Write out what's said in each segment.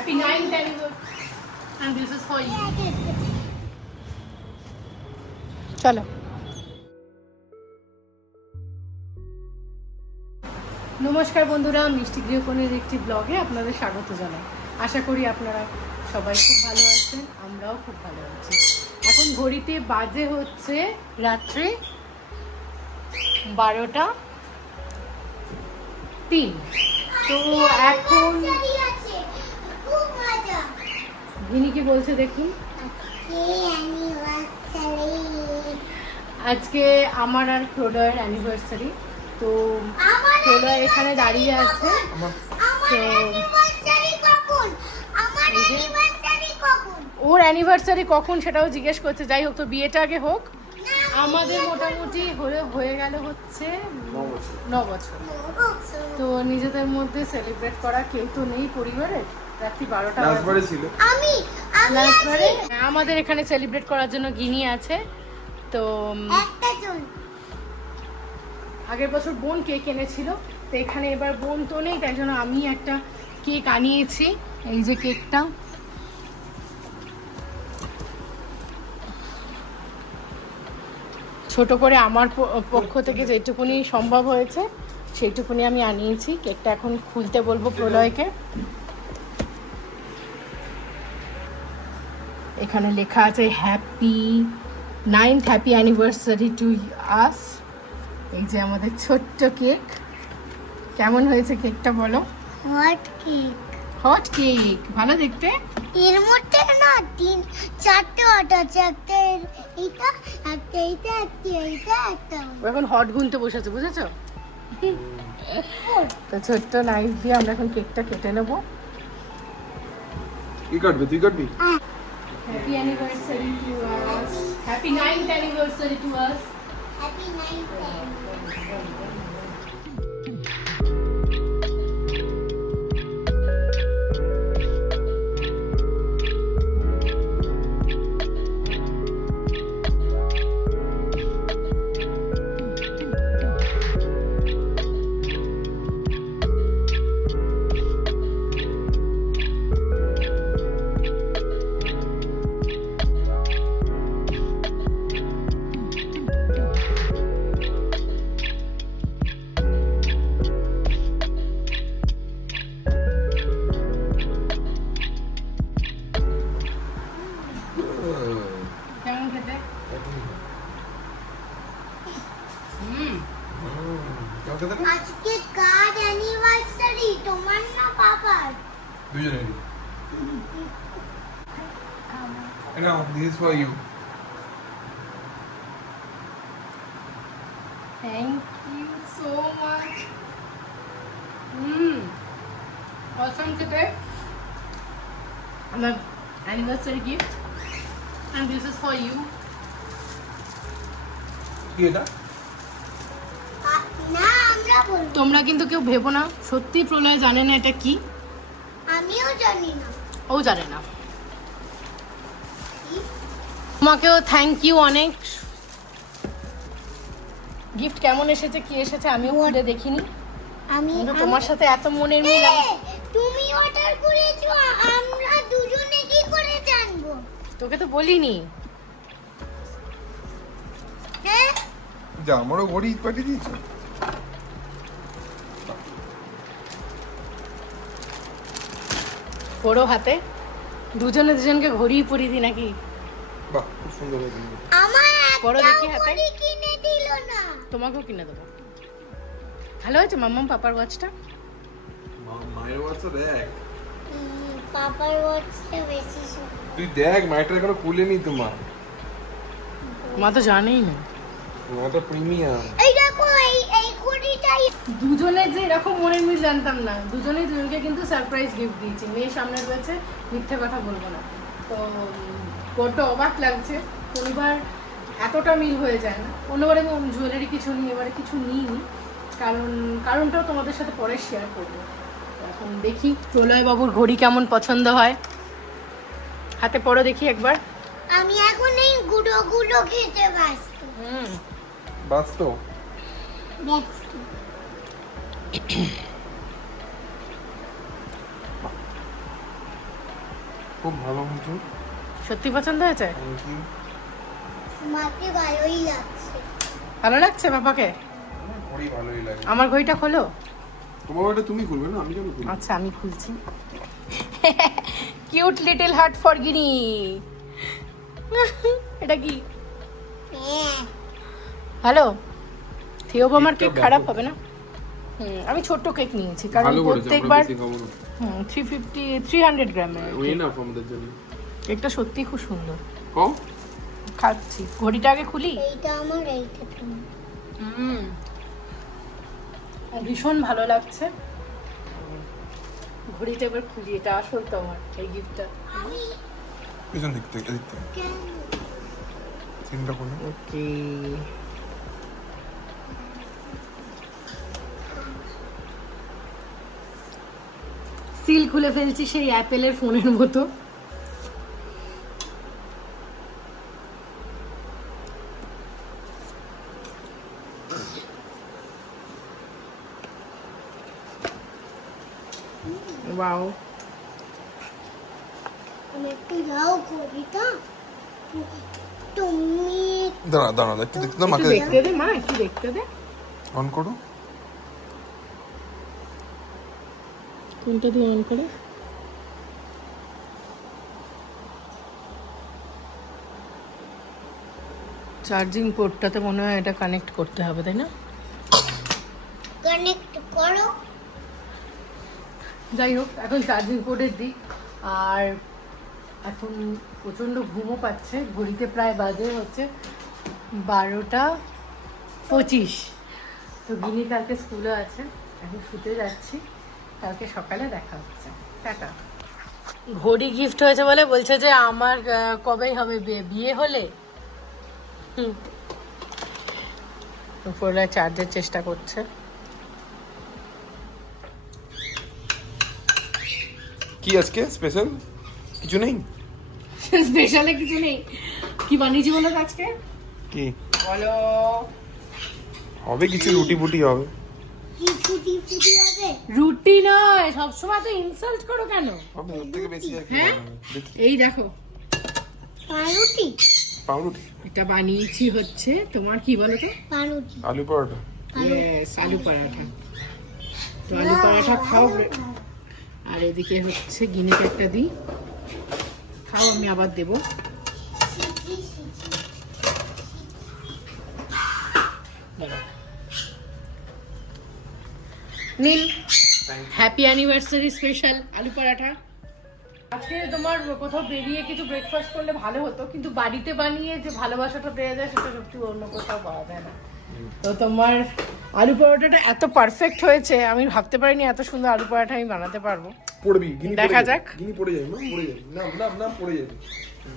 Happy 9th anniversary. And this is for you. চলো। নমস্কার বন্ধুরা, মিষ্টি গৃহকোণের একটি ব্লগে আপনাদের স্বাগত জানাই। আশা করি আপনারা সবাই খুব ভালো আছেন, আমরাও খুব ভালো আছি। এখন ঘড়িতে বাজে হচ্ছে রাত্রে 12:03। তো এখন ভিনি কি বলছে দেখুন। আজকে আমার আর প্রলয়ের অ্যানিভার্সারি। তো প্রলয় এখানে দাঁড়িয়ে আছে। ওর অ্যানিভার্সারি কখন সেটাও জিজ্ঞেস করছে। যাই হোক, তো বিয়েটা আগে হোক। আমাদের মোটামুটি হয়ে গেল হচ্ছে 9 বছর। তো নিজেদের মধ্যে সেলিব্রেট করা কেউ তো নেই পরিবারে। রাত্রি 12টা ছিল। আমাদের এখানে সেলিব্রেট করার জন্য গিনি আছে। তো আগের বছর বোন কেক এনেছিল, তো এখানে এবার বোন তো নেই, তাই জন্য আমি একটা কেক আনিয়েছি। এই যে কেকটা, ছোট করে আমার পক্ষ থেকে যেটুকুনি সম্ভব হয়েছে সেইটুকুনি আমি আনিয়েছি। কেকটা এখন খুলতে বলবো প্রলয়কে। এখানে লেখা আছে happy 9th happy anniversary to আস। এই যে আমাদের ছোট্ট কেক। কেমন হয়েছে কেকটা বলো? Hot cake. হট কেক ভালো দেখতে। এর মধ্যে না 3-4টে হট আছে, একটা এইটা, একটা এইটা, একটা এইটা, একটা। এখন হট গুনতে বসেছে, বুঝেছো? তো ছোট্ট নাইফ দিয়ে আমরা এখন কেকটা কেটে নেবো। কি কাটবে? তুই কাটবি? Happy anniversary to us. Happy 9th anniversary to us. Happy 9th। কেমন খেতে? আজকে কার অ্যানিভার্সারি, তোমার না পাপার? দুজনেরই। নাও, this is for you. Thank you so much. Awesome today. My anniversary gift, and this is for you. কি এটা? না, আমরা বলবো। তোমরা কিন্তু কেউ ভেবো না, সত্যি প্রলয় জানে না এটা কি। আমিও জানি না। ও জানে না। তোমাকেও থ্যাংক ইউ অনেক। গিফট কেমন এসেছে, কি এসেছে আমিও খুলে দেখিনি। কিন্তু তোমার সাথে এত মনের মিল। তুমি অর্ডার করেছো, আমরা দুজনে কি করে জানবো? তোকে তো বলিনি। হ্যাঁ, যা, আমারও ঘড়ি পাঠিয়ে দিয়েছে। বড় হাতে দুজনে দুজনকে ঘড়ি পরিয়ে দিই নাকি? বাহ, খুব সুন্দর হয়েছে। আমার বড় একটা দেখি হাতে। ঘড়ি কিনে দিল না। তোমাকেও কিনে দেবো। ভালো হয়েছে মাম্মাম পাপার ওয়াচটা। মায়ের ওয়াচটা দেখ। পাপার ওয়াচটা বেশি সুন্দর। তুই দেখ, মায়েরটা এখনো খুলেনি তোমার। মা তো জানেই না। ওটা প্রিমিয়াম। এই দেখো, এই ঘড়িটাই। দুজনে যে এরকম মনের মিল জানতাম না। দুজনেই দুজনকে কিন্তু সারপ্রাইজ গিফট দিয়েছি। মেয়ে সামনে রয়েছে, মিথ্যে কথা বলবো না। তো বড্ড অবাক লাগছে, পরিবার এতটা মিল হয়ে যায় না। অন্যবারে জুয়েলারি কিছু নিই, এবারে কিছু নিইনি। কারণটাও তোমাদের সাথে পরে শেয়ার করবো। এখন দেখি প্রলয় বাবুর ঘড়ি কেমন পছন্দ হয়। হাতে পড়ো দেখি একবার। আমি এখন এই গুঁড়ো খেতে ব্যস্ত। ব্যস্ত? খুব ভালো হয়েছে। সত্যি পছন্দ হয়েছে? Thank you. মাকে ভালোই লাগছে। ভালো লাগছে বাবাকে? ঘড়ি ভালোই লাগে। আমার ঘড়িটা খোলো। তোমার ওটা তুমি খুলবে না, আমি কেন খুলবো? আচ্ছা আমি খুলছি। কিউট লিটল হার্ট ফর গিনি। এটা কি হ্যাঁ ভালো? থিও বামার কেকটা কেক খারাপ ব্যাপক। হবে না? আমি ছোট্ট কেক নিয়েছি কারণ ভালো করেছে, আমরা প্রত্যেকবার বেশি খাবো না। 300 গ্রামের ওই না আমাদের জন্য। কেকটা সত্যি খুব সুন্দর। কম? খাচ্ছি, ঘড়িটা আগে খুলি। এইটা আমার, এইটা তোমার। ভীষণ ভালো লাগছে। ঘড়িটা এবার খুলি, এটা আসল তো আমার এই গিফটটা। পিছন দিক থেকে দিতে কেন? চিন্তা করো। ওকে, সিল খুলে ফেলছি সেই অ্যাপেলের ফোনের মতো। ওয়াও, আমি একটু যাও কবিতা। তুমি দাঁড়া দাঁড়া একটু দেখতে দাও, একটু মাকে দেখতে দে মা, একটু দেখতে দে। অন করো। কোনটা দিয়ে অন করে? চার্জিং পোর্টটাতে মনে হয় এটা কানেক্ট করতে হবে, তাই না? কানেক্ট করো। যাই হোক, এখন চার্জিং পোর্টের দিক। আর এখন প্রচণ্ড ঘুমও পাচ্ছে। ঘড়িতে প্রায় বাজে হচ্ছে 12:25। তো গিনি কালকে স্কুলে আছে, এখন শুতে যাচ্ছি। কালকে সকালে দেখা হচ্ছে। টাটা। ঘড়ি গিফট হয়েছে বলে বলছে যে আমার কবে হবে বিয়ে হলে। উপরে চার্জের চেষ্টা করছে। কি আজকে স্পেশাল কিছু নেই? স্পেশালে কিছু নেই। কি বানিয়েছি বলো তো আজকে? কি বলো। হবে? কিছু রুটি ফুটি হবে। কি ফুটি ফুটি হবে? রুটি নয়, সবসময় তো ইনসাল্ট করো কেন? হবে, ওর থেকে বেশি আর কি হ্যাঁ? বানাবে। দেখি এই দেখো, পাউরুটি। পাউরুটি, এটা বানিয়েছি হচ্ছে তোমার কি বলো তো? পাউরুটি। আলু পরোটা। Yes, আলু পরাঠা। তো আলু পরাঠা খাও। আর এদিকে হচ্ছে গিনিকে একটা দিই, খাও, আমি আবার দেবো। নীল, হ্যাপি অ্যানিভার্সারি স্পেশাল আলু পরাঠা। আজকে তোমার কোথাও বেরিয়ে কিছু ব্রেকফাস্ট করলে ভালো হতো, কিন্তু বাড়িতে বানিয়ে যে ভালোবাসাটা দেওয়া যায় সেটা সত্যি অন্য কোথাও পাওয়া যায় না। তো তোমার আলু পরোটাটা এত পারফেক্ট হয়েছে, আমি ভাবতে পারিনি এত সুন্দর আলু পরোটা আমি বানাতে পারবো। পড়বি গিনি, দেখা যাক। গিনি পড়ে যাবে, পড়ে যাবে না না না পড়ে যাবে।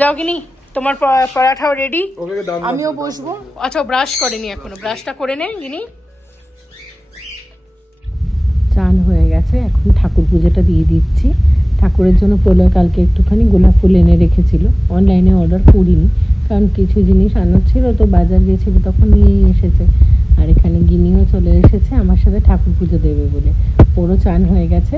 যাও গিনি, তোমার পরাঠাও রেডি, ওকে দাও। আমিও বসবো। আচ্ছা, ব্রাশ করেনি এখনো, ব্রাশটা করে নে গিনি। চান হয়ে গেছে, এখন ঠাকুর পুজোটা দিয়ে দিচ্ছি। ঠাকুরের জন্য প্রলয় কালকে একটুখানি গোলাপ ফুল এনে রেখেছিল, অনলাইনে অর্ডার করিনি কারণ কিছু জিনিস আনার ছিল, তো বাজার গিয়েছিল তখন নিয়েই এসেছে। আর এখানে গিনিও চলে এসেছে আমার সাথে ঠাকুর পুজো দেবে বলে। পুরো চান হয়ে গেছে,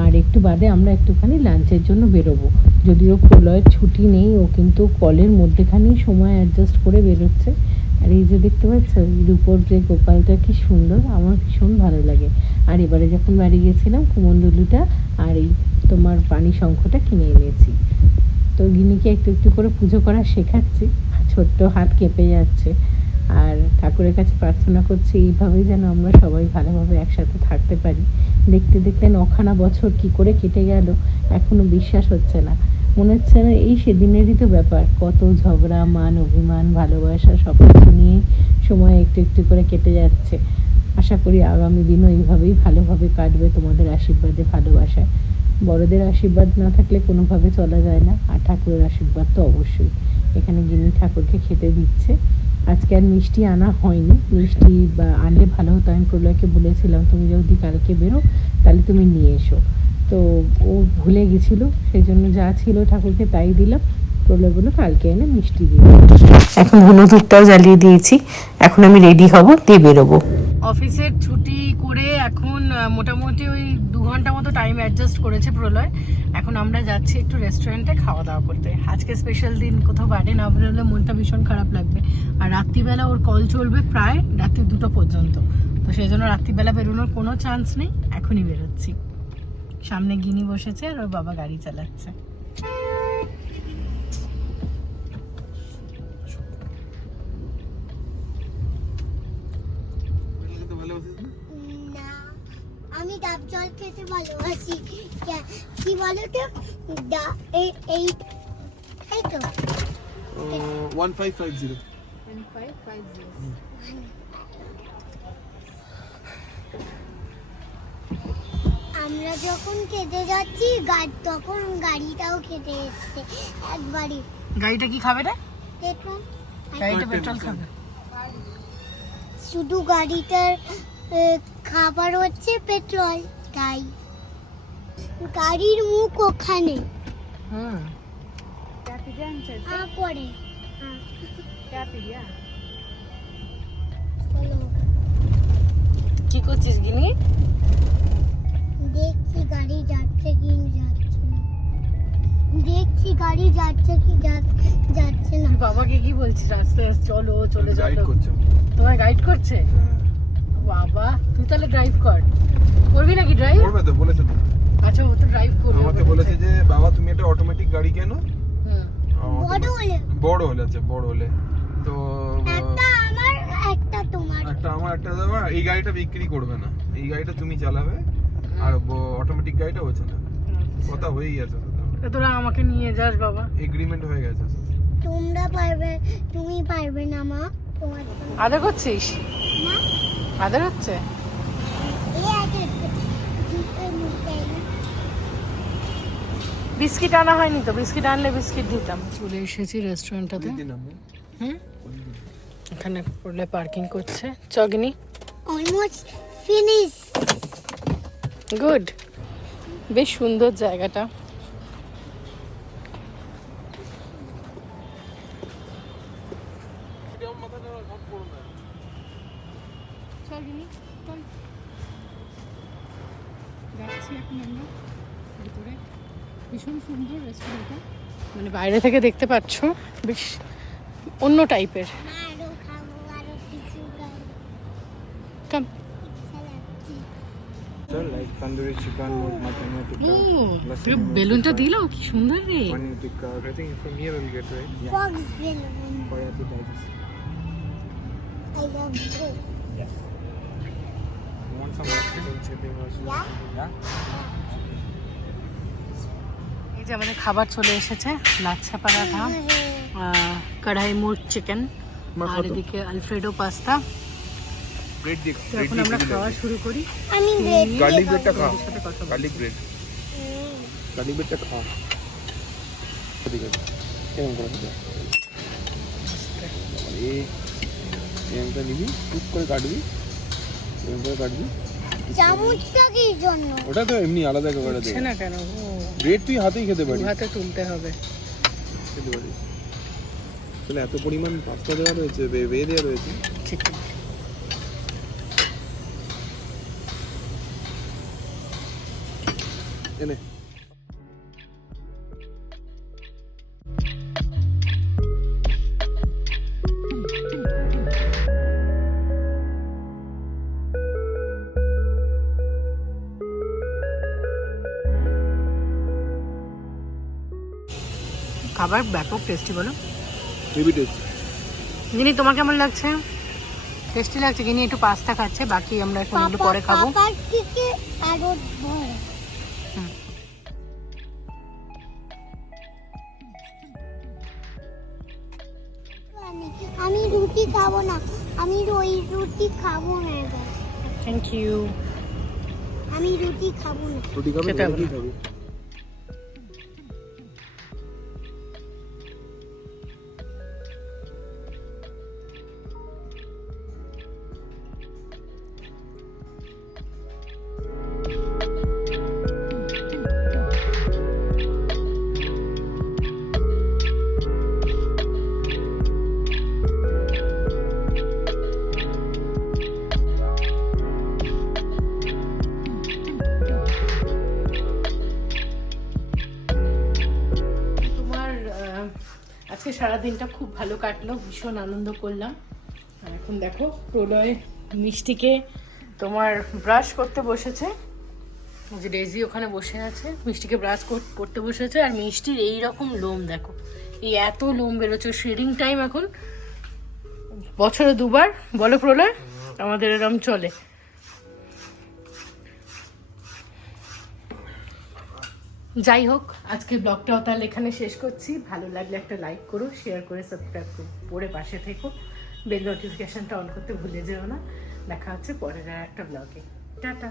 আর একটু বাদে আমরা একটুখানি লাঞ্চের জন্য বেরোবো। যদিও প্রলয়ের ছুটি নেই, ও কিন্তু কলের মধ্যেখানেই সময় অ্যাডজাস্ট করে বেরোচ্ছে। আর এই যে দেখতে পাচ্ছ এর উপর যে গোপালটা কি সুন্দর, আমার ভীষণ ভালো লাগে। আর এবারে যখন বাড়ি গেছিলাম কুমন্ডলুটা আর এই তোমার পানি শঙ্খটা কিনে এনেছি। তো গিনিকে একটু একটু করে পুজো করা শেখাচ্ছি, ছোট্ট হাত কেঁপে যাচ্ছে। আর ঠাকুরের কাছে প্রার্থনা করছি এইভাবেই যেন আমরা সবাই ভালোভাবে একসাথে থাকতে পারি। দেখতে দেখতে 9খানা বছর কি করে কেটে গেল এখনো বিশ্বাস হচ্ছে না। মনে হচ্ছে না এই সেদিনেরই তো ব্যাপার, কত ঝগড়া, মান অভিমান, ভালোবাসা সব কিছু নিয়ে সময় একটু একটু করে কেটে যাচ্ছে। আশা করি আগামী দিনও এইভাবেই ভালোভাবে কাটবে তোমাদের আশীর্বাদে, ভালোবাসায়। বড়দের আশীর্বাদ না থাকলে কোনোভাবে চলা যায় না, আর ঠাকুরের আশীর্বাদ তো অবশ্যই। এখানে গিনি ঠাকুরকে খেতে দিচ্ছে। আজকে আর মিষ্টি আনা হয়নি, মিষ্টি বা আনলে ভালো হতো। আমি প্রলয়কে বলেছিলাম তুমি যদি কালকে বেরো তাহলে তুমি নিয়ে এসো, তো ও ভুলে গেছিলো, সেই জন্য যা ছিল ঠাকুরকে তাই দিলাম। প্রলয় বলে কালকে এনে মিষ্টি দিয়ে। এখন ধুনো ধূপটাও জ্বালিয়ে দিয়েছি, এখন আমি রেডি হব, দিয়ে বেরোবো। অফিসের ছুটি করে এখন মোটামুটি ওই 2 ঘন্টা মতো টাইম অ্যাডজাস্ট করেছে প্রলয়। এখন আমরা যাচ্ছি একটু রেস্টুরেন্টে খাওয়া দাওয়া করতে। আজকে স্পেশাল দিন, কোথাও বাইরে না বেরোলে মনটা ভীষণ খারাপ লাগবে। আর রাত্রিবেলা ওর কল চলবে প্রায় রাত্রি 2টা পর্যন্ত, তো সেই জন্য রাত্রিবেলা বেরোনোর কোনো চান্স নেই, এখনই বেরোচ্ছি। সামনে গিনি বসেছে আর ওর বাবা গাড়ি চালাচ্ছে। না, আমি ডাব জল খেতে ভালোবাসি। কি বলো তো, এই তো 1550. আমরা যখন খেতে যাচ্ছি তখন গাড়িটাও খেতে এসছে একবারই। গাড়িটা কি খাবে রে? দেখুন, গাড়িটা পেট্রোল খাবে। শুধু গাড়িটার খাবার হচ্ছে পেট্রোল, তাই গাড়ির মুখ ওখানে পরে। কি করছিস গিনি? দেখছি গাড়ি যাচ্ছে কি যাচ্ছে না, দেখছি গাড়ি যাচ্ছে কি যাচ্ছে না। বাবাকে কি বলছিস? রাস্তায় চলো চলে গাইড চলো, করছে। তোমায় গাইড করছে? বাবা তুই তাহলে ড্রাইভ করবি নাকি ড্রাইভ? করবে তো, বলেছে তো। আচ্ছা ও তো ড্রাইভ করবে। আমাকে বলেছে যে বাবা তুমি একটা অটোমেটিক গাড়ি কেনো। বড় হলে বড় হলে, আচ্ছা বড় হলে তো একটা আমার একটা তোমার। একটা আমার একটা দেওয়া। এই গাড়িটা বিক্রি করবে না, এই গাড়িটা তুমি চালাবে, আর অটোমেটিক গাড়িটা ও চালাবে। কথা হয়েই গেছে, তোরা আমাকে নিয়ে যাস বাবা। এগ্রিমেন্ট হয়ে গেছে। তোমরা পারবে, তুমি পারবে না মা। তোমার আদর করছিস? না, আদর হচ্ছে? এই আগে জিপে মুখে বিস্কিট আনা হয়নি তো, বিস্কিট আনলে বিস্কিট দিতাম। চলে এসেছি রেস্টুরেন্টটাতে। হুম, এখানে পড়লে পার্কিং করছে। চগনি অলমোস্ট ফিনিশ। গুড, বেশ সুন্দর জায়গাটা। যাচ্ছি এখন আমরা ভিতরে। ভীষণ সুন্দর রেস্টুরেন্টটা, মানে বাইরে থেকে দেখতে পাচ্ছ বেশ অন্য টাইপের। আরো খাবো, আরো কিছু খাবো। কাম ইচ্ছা লাগছে। Sir, like tandoori chicken, mutton tikka, lassi বেলুনটা দিল কি সুন্দর রে। paneer tikka. I think from here we'll get right. Fox balloon. For appetizers. I love this. You want some vegetable chili also? Yeah? Yeah. এই যে আমাদের খাবার চলে এসেছে, লাচ্ছা পরাঠা, কড়াই মুড় চিকেন, আর এদিকে আলফ্রেডো পাস্তা। ব্রেড দিয়ে তো এখন আমরা খাওয়া শুরু করি। আমি ব্রেড গার্লিক ব্রেডটা খা, সাথে কথা বলি। গার্লিক ব্রেড, গার্লিক ব্রেডটা খা। ঠিক আছে, কেমন করে খেতে? এই এমটা নিবি, টুক করে কাটবি, এরকম করে কাটবি। চামচটা কি জন্য? ওটা তো এমনি আলাদা করে হচ্ছে দেবে। না কেন? ব্রেড তুই হাতেই খেতে পারিস, হাতে তুলতে হবে। খেতে পারিস। তাহলে এত পরিমাণ পাস্তা দেওয়া রয়েছে, বেয়ে দেওয়া রয়েছে। ঠিক এনে খাবার ব্যাপক টেস্টি, বলো। Heavy taste. জিনি তোমার কেমন লাগছে? টেস্টি লাগছে। জিনি একটু পাস্তা খাচ্ছে, বাকি আমরা এখন একটু পরে খাবো। পাপার থেকে আরো বড়। আমি রুটি খাবো না, আমি ওই রুটি খাবো না এবার। Thank you. আমি রুটি খাবো না। রুটি খাবি? খেতে হবে রুটি না। খাবি? আজকে সারাদিনটা খুব ভালো কাটলো, ভীষণ আনন্দ করলাম। আর এখন দেখো প্রলয় মিষ্টিকে তোমার ব্রাশ করতে বসেছে, ওই যে ডেজি ওখানে বসে আছে, মিষ্টিকে ব্রাশ করতে বসেছে। আর মিষ্টির এই রকম লোম দেখো, এই এত লোম বেরোচ্ছে। শেডিং টাইম এখন বছরে 2 বার, বলো প্রলয়, আমাদের এরম চলে। যাই হোক, আজকে ব্লগটাও তাহলে এখানে শেষ করছি। ভালো লাগলে একটা লাইক করো, শেয়ার করে সাবস্ক্রাইব করে পাশে থেকো, বেল নোটিফিকেশনটা অন করতে ভুলে যেও না। দেখা হচ্ছে পরের আর একটা ব্লগে। টাটা।